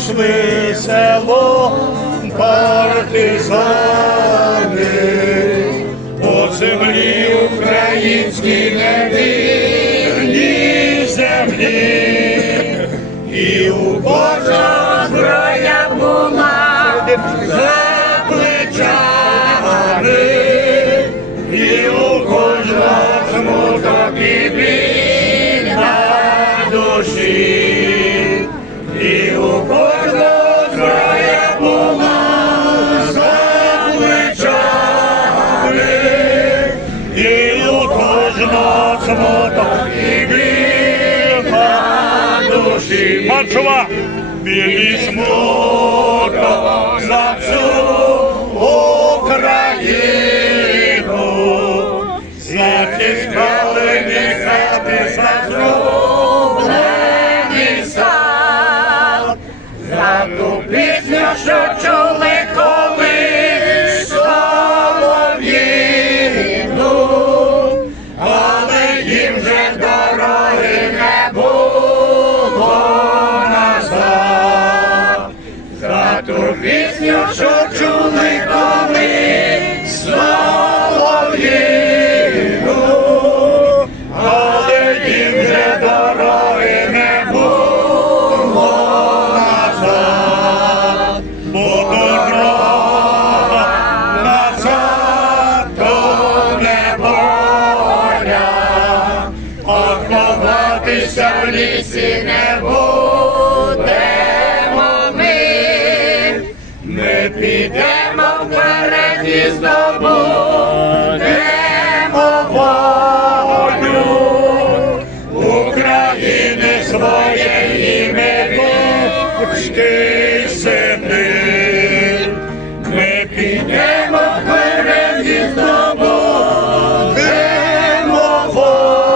йшли селом партизани, по землі українській невірній землі, і у Божа зброя була за плечами, і у кожного смуток і біль на душі, душі. Маршова! Білі за всю Україну, затискали хати за зроблений сад, за ту пісню, що чули що чули колись солов'їну, але їм же дороги не було назад, бо дорога назад то не воля, а ховатися в лісі не будемо підемо вперед і здобудемо волю України своєї ми. Ми підемо вперед і здобудемо волю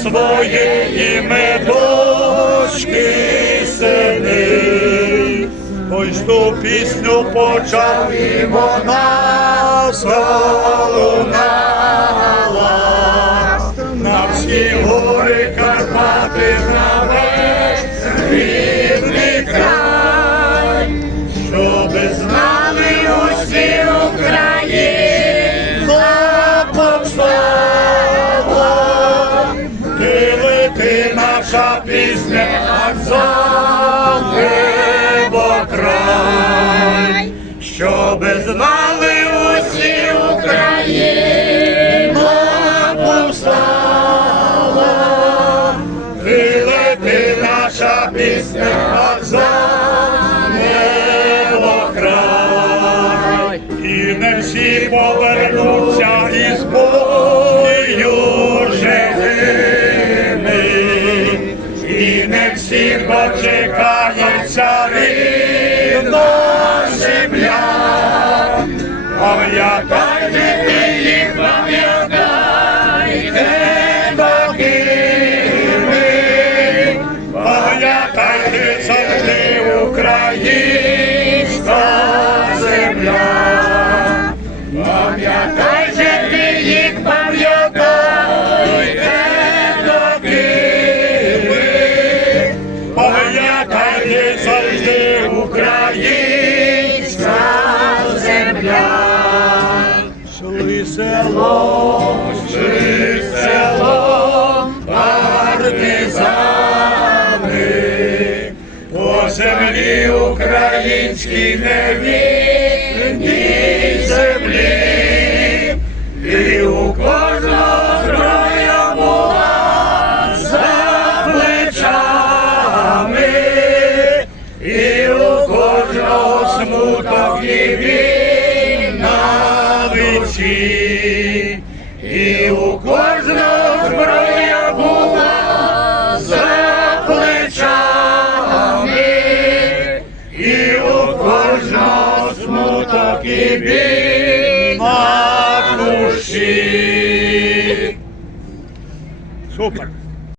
своєї ми дочки сини. Ось ту пісню почав і вона край, щоби знали усі Україна повстала, і наша пісня, за небо край, і не всі повернуться і не всіх дочекається рідна земля. Пам'ятайте Шли село, шли село, партизани, по землі українській невільній землі, і у кожного зброя була плечами, і у кожного смуток і біль і біль на душі. Супер.